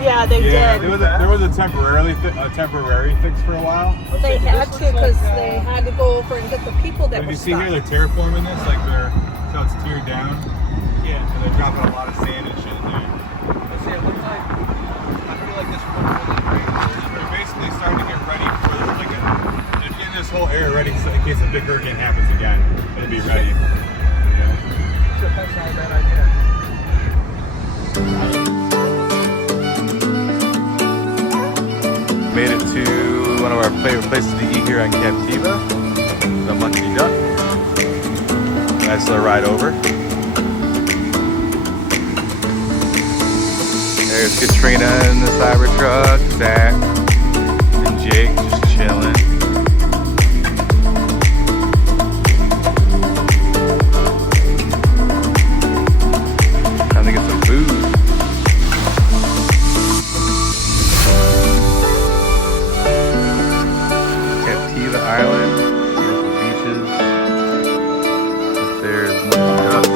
Yeah, they did. There was a temporary fix for a while. They had to because they had to go over and get the people that were Did you see stuck. here they're terraforming this? Like so it's tiered down. Yeah. And they're dropping a lot of sand and shit in there. Let's see, it looks like, I feel like this one really great. They're basically starting to get ready for they're getting this whole area ready so in case a big hurricane happens again. It'll be ready. Yeah. Sure, that's not a bad idea. Made it to one of our favorite places to eat here on Captiva, the Mucky Duck. Nice little ride over. There's Katrina in the Cybertruck, Zach and Jake just chilling. Time to get some food. Captiva Island, beautiful beaches. Up there is Mucky Duck.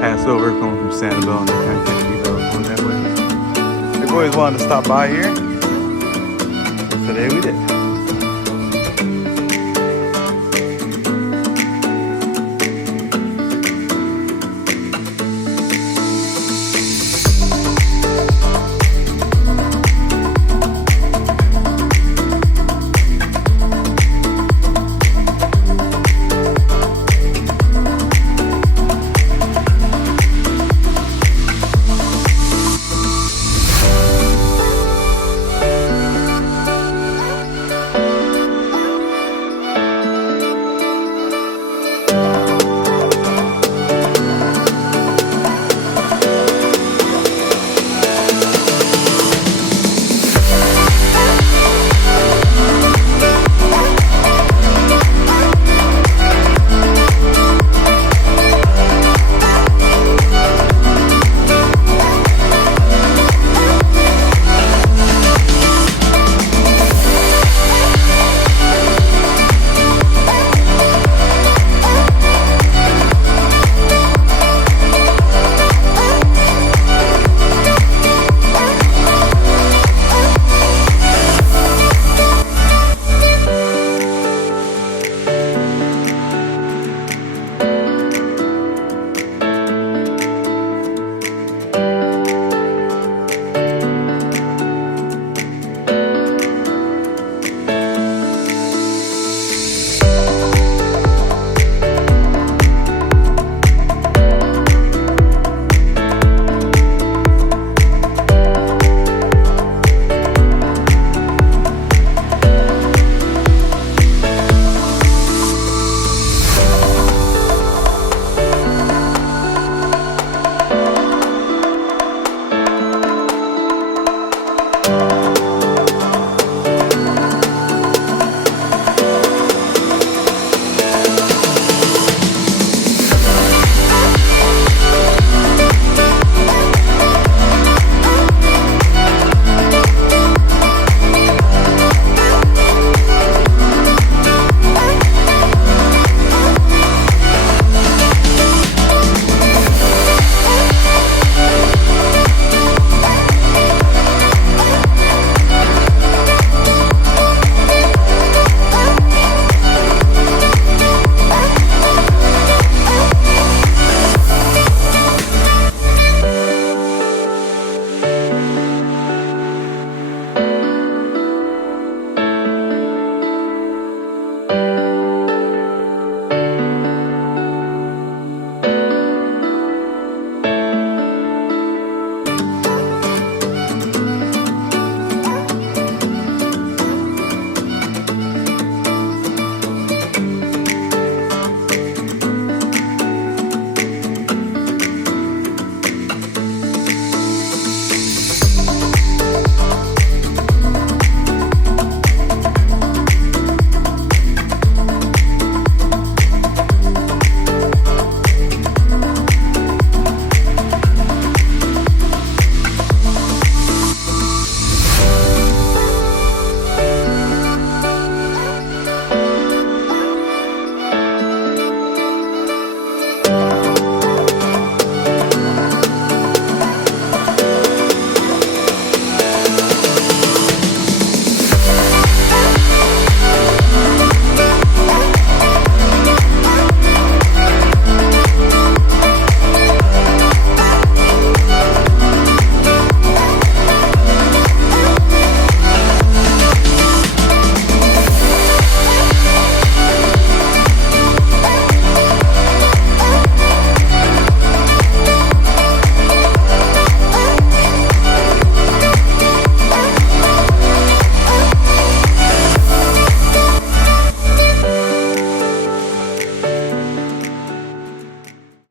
pass over coming from Sanibel and kind of Captiva going that way. We've always wanted to stop by here. Today we did.